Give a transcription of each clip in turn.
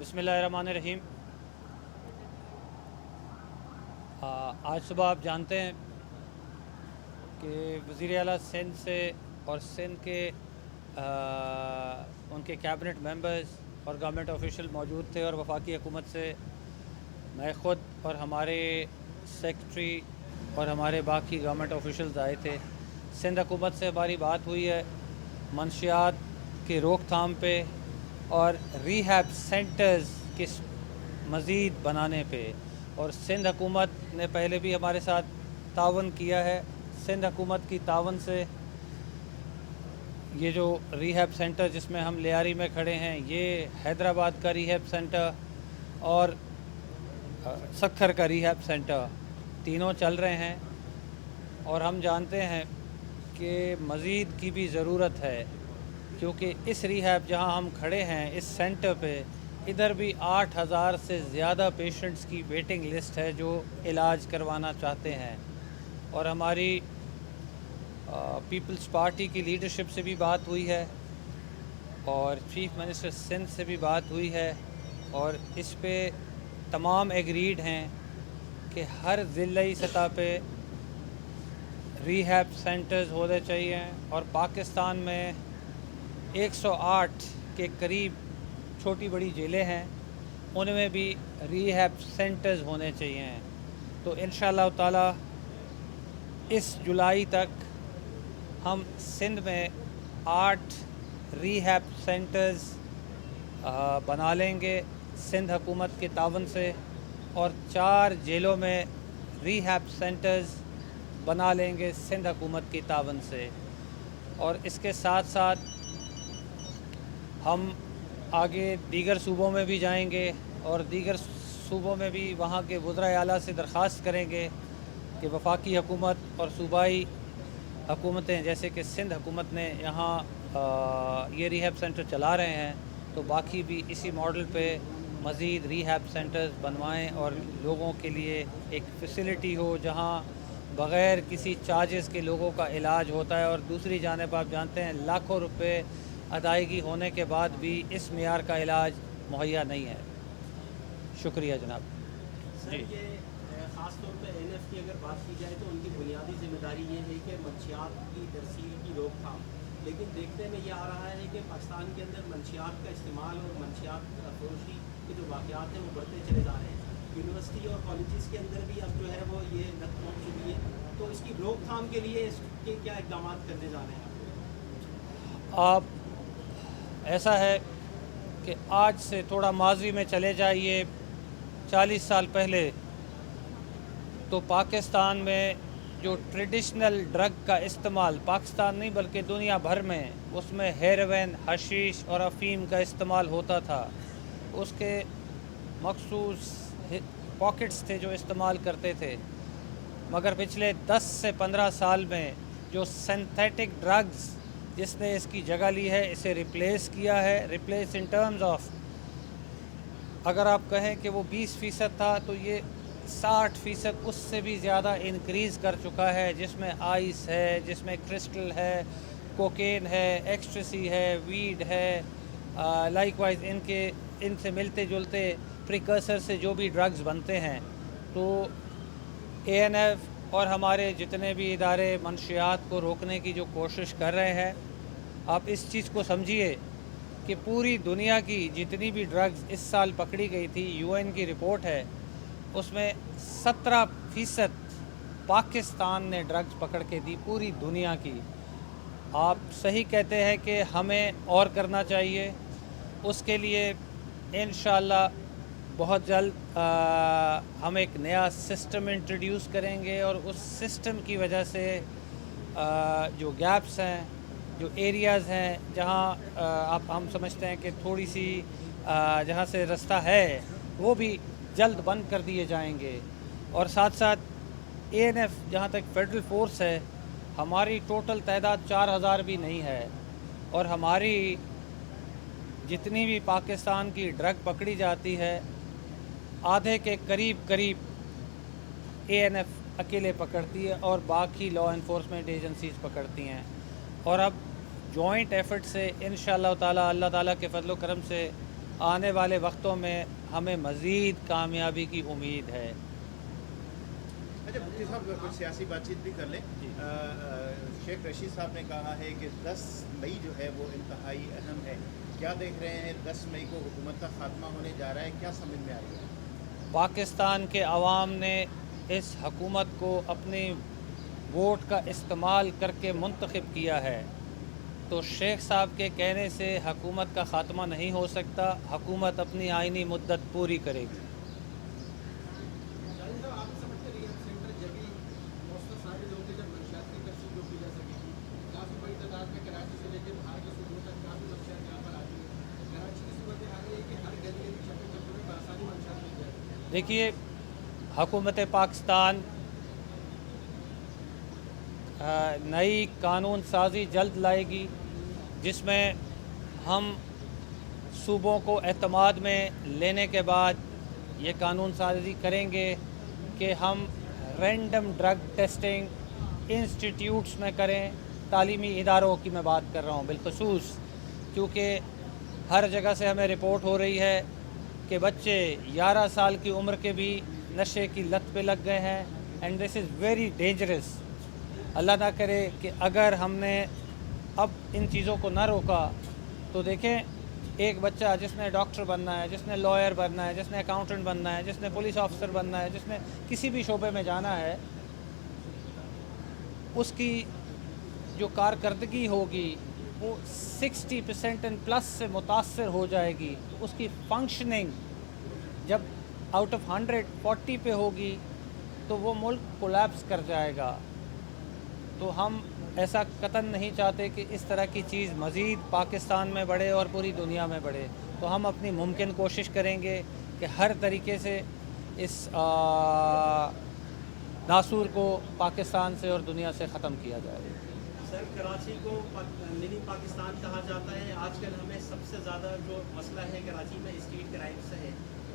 بسم اللہ الرحمن الرحیم۔ آج صبح آپ جانتے ہیں کہ وزیر اعلیٰ سندھ سے اور سندھ کے ان کے کیبنٹ ممبرز اور گورنمنٹ آفیشل موجود تھے، اور وفاقی حکومت سے میں خود اور ہمارے سیکرٹری اور ہمارے باقی گورنمنٹ آفیشلز آئے تھے۔ سندھ حکومت سے ہماری بات ہوئی ہے منشیات کے روک تھام پہ اور ریہیب سینٹرز کے مزید بنانے پہ، اور سندھ حکومت نے پہلے بھی ہمارے ساتھ تعاون کیا ہے۔ سندھ حکومت کی تعاون سے یہ جو ریہیب سینٹر جس میں ہم لیاری میں کھڑے ہیں، یہ حیدرآباد کا ریہیب سینٹر اور سکھر کا ریہیب سینٹر تینوں چل رہے ہیں، اور ہم جانتے ہیں کہ مزید کی بھی ضرورت ہے، کیونکہ اس ریہیب جہاں ہم کھڑے ہیں اس سینٹر پہ ادھر بھی 8,000 سے زیادہ پیشنٹس کی ویٹنگ لسٹ ہے جو علاج کروانا چاہتے ہیں۔ اور ہماری پیپلز پارٹی کی لیڈرشپ سے بھی بات ہوئی ہے اور چیف منسٹر سندھ سے بھی بات ہوئی ہے، اور اس پہ تمام ایگریڈ ہیں کہ ہر ضلعی سطح پہ ریہیب سینٹرز ہونے چاہیے، اور پاکستان میں 108 کے قریب چھوٹی بڑی جیلیں ہیں، ان میں بھی ریہیب سینٹرز ہونے چاہیے۔ تو انشاءاللہ تعالی اس جولائی تک ہم سندھ میں 8 ریہیب سینٹرز بنا لیں گے سندھ حکومت کے تعاون سے، اور 4 جیلوں میں ریہیب سینٹرز بنا لیں گے سندھ حکومت کی تعاون سے۔ اور اس کے ساتھ ساتھ ہم آگے دیگر صوبوں میں بھی جائیں گے، اور دیگر صوبوں میں بھی وہاں کے وزرائے اعلیٰ سے درخواست کریں گے کہ وفاقی حکومت اور صوبائی حکومتیں جیسے کہ سندھ حکومت نے یہاں یہ ریہیب سینٹر چلا رہے ہیں، تو باقی بھی اسی ماڈل پہ مزید ریہیب سینٹرز بنوائیں اور لوگوں کے لیے ایک فیسلٹی ہو جہاں بغیر کسی چارجز کے لوگوں کا علاج ہوتا ہے۔ اور دوسری جانب آپ جانتے ہیں لاکھوں روپے ادائیگی ہونے کے بعد بھی اس معیار کا علاج مہیا نہیں ہے۔ شکریہ جناب۔ سر، یہ خاص طور پہ این ایف کی اگر بات کی جائے تو ان کی بنیادی ذمہ داری یہ ہے کہ منشیات کی ترسیل کی روک تھام، لیکن دیکھنے میں یہ آ رہا ہے کہ پاکستان کے اندر منشیات کا استعمال اور منشیات فروشی کے جو واقعات ہیں وہ بڑھتے چلے جا رہے ہیں۔ یونیورسٹی اور کالجز کے اندر بھی اب جو ہے وہ یہ لت پہنچ چکی ہے، تو اس کی روک تھام کے لیے اس کے کیا اقدامات کرنے جا رہے ہیں آپ ایسا ہے کہ آج سے تھوڑا ماضی میں چلے جائیے 40 سال پہلے، تو پاکستان میں جو ٹریڈیشنل ڈرگ کا استعمال پاکستان نہیں بلکہ دنیا بھر میں، اس میں ہیروین، حشیش اور افیم کا استعمال ہوتا تھا۔ اس کے مخصوص پاکٹس تھے جو استعمال کرتے تھے، مگر پچھلے 10 سے 15 سال میں جو سنتھیٹک ڈرگز جس نے اس کی جگہ لی ہے، اسے ریپلیس کیا ہے۔ ریپلیس ان ٹرمز آف اگر آپ کہیں کہ وہ 20% تھا تو یہ 60% اس سے بھی زیادہ انکریز کر چکا ہے، جس میں آئس ہے، جس میں کرسٹل ہے، کوکین ہے، ایکسٹریسی ہے، ویڈ ہے، لائک وائز ان سے ملتے جلتے پریکرسر سے جو بھی ڈرگز بنتے ہیں۔ تو اے این ایف اور ہمارے جتنے بھی ادارے منشیات کو روکنے کی جو کوشش کر رہے ہیں، آپ اس چیز کو سمجھیے کہ پوری دنیا کی جتنی بھی ڈرگز اس سال پکڑی گئی تھی، یو این کی رپورٹ ہے، اس میں 17% پاکستان نے ڈرگز پکڑ کے دی پوری دنیا کی۔ آپ صحیح کہتے ہیں کہ ہمیں اور کرنا چاہیے، اس کے لیے انشاءاللہ بہت جلد ہم ایک نیا سسٹم انٹروڈیوس کریں گے، اور اس سسٹم کی وجہ سے جو گیپس ہیں، جو ایریاز ہیں جہاں ہم سمجھتے ہیں کہ تھوڑی سی جہاں سے رستہ ہے، وہ بھی جلد بند کر دیے جائیں گے۔ اور ساتھ ساتھ اے این ایف جہاں تک فیڈرل فورس ہے، ہماری ٹوٹل تعداد 4,000 بھی نہیں ہے، اور ہماری جتنی بھی پاکستان کی ڈرگ پکڑی جاتی ہے، آدھے کے قریب اے این ایف اکیلے پکڑتی ہے اور باقی لا انفورسمنٹ ایجنسیز پکڑتی ہیں۔ اور اب جوائنٹ ایفرٹ سے انشاءاللہ تعالی اللہ تعالیٰ کے فضل و کرم سے آنے والے وقتوں میں ہمیں مزید کامیابی کی امید ہے۔ اچھا مفتی صاحب کچھ سیاسی بات چیت بھی کر لیں۔ شیخ رشید صاحب نے کہا ہے کہ 10 مئی جو ہے وہ انتہائی اہم ہے، کیا دیکھ رہے ہیں 10 مئی کو حکومت کا خاتمہ ہونے جا رہا ہے، کیا سمجھ میں آ رہی ہے؟ پاکستان کے عوام نے اس حکومت کو اپنی ووٹ کا استعمال کر کے منتخب کیا ہے، تو شیخ صاحب کے کہنے سے حکومت کا خاتمہ نہیں ہو سکتا، حکومت اپنی آئینی مدت پوری کرے گی۔ دیکھیے، حکومت پاکستان نئی قانون سازی جلد لائے گی، جس میں ہم صوبوں کو اعتماد میں لینے کے بعد یہ قانون سازی کریں گے کہ ہم رینڈم ڈرگ ٹیسٹنگ انسٹیٹیوٹس میں کریں، تعلیمی اداروں کی میں بات کر رہا ہوں بالخصوص، کیونکہ ہر جگہ سے ہمیں رپورٹ ہو رہی ہے کہ بچے 11 سال کی عمر کے بھی نشے کی لت پہ لگ گئے ہیں، and this is very dangerous. اللہ نہ کرے کہ اگر ہم نے اب ان چیزوں کو نہ روکا تو دیکھیں، ایک بچہ جس نے ڈاکٹر بننا ہے، جس نے لائر بننا ہے، جس نے اکاؤنٹنٹ بننا ہے، جس نے پولیس آفیسر بننا ہے، جس نے کسی بھی شعبے میں جانا ہے، اس کی جو کارکردگی ہوگی وہ 60% اینڈ پلس سے متاثر ہو جائے گی۔ اس کی فنکشننگ جب آؤٹ آف 100 40 پہ ہوگی تو وہ ملک کولیپس کر جائے گا۔ تو ہم ایسا قطعاً نہیں چاہتے کہ اس طرح کی چیز مزید پاکستان میں بڑھے اور پوری دنیا میں بڑھے، تو ہم اپنی ممکن کوشش کریں گے کہ ہر طریقے سے اس ناسور کو پاکستان سے اور دنیا سے ختم کیا جائے۔ سر، کراچی کو منی پاکستان کہا جاتا ہے۔ آج کل ہمیں سب سے زیادہ جو مسئلہ ہے کراچی میں اسٹریٹ کرائم سے ہے،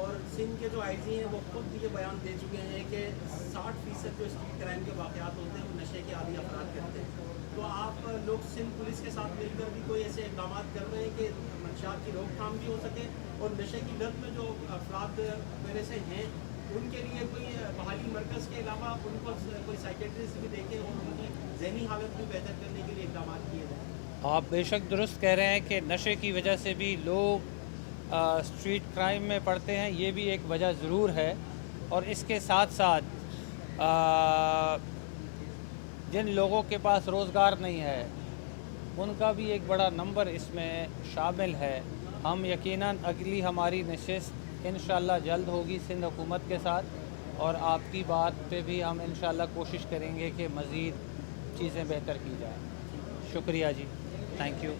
اور سندھ کے جو آئی جی ہیں وہ خود یہ بیان دے چکے ہیں کہ 60% جو اسٹریٹ کرائم کے واقعات ہوتے ہیں وہ نشے کے عادی افراد کرتے ہیں۔ تو آپ لوگ سندھ پولیس کے ساتھ مل کر بھی کوئی ایسے اقدامات کر رہے ہیں کہ منشیات کی روک تھام بھی ہو سکے، اور نشے کی لت میں جو افراد میرے سے ہیں ان کے لیے کوئی بحالی مرکز کے علاوہ ان کو کوئی سائیکیٹرسٹ بھی دیکھیں اور ان کی ذہنی حالت بھی بہتر کرنے کے لیے اقدامات کیے جائیں؟ آپ بے شک درست کہہ رہے ہیں کہ نشے کی وجہ سے بھی لوگ اسٹریٹ کرائم میں پڑتے ہیں، یہ بھی ایک وجہ ضرور ہے، اور اس کے ساتھ ساتھ جن لوگوں کے پاس روزگار نہیں ہے ان کا بھی ایک بڑا نمبر اس میں شامل ہے۔ ہم یقیناً اگلی ہماری نشست انشاءاللہ جلد ہوگی سندھ حکومت کے ساتھ، اور آپ کی بات پہ بھی ہم انشاءاللہ کوشش کریں گے کہ مزید چیزیں بہتر کی جائیں۔ شکریہ جی، تھینک یو۔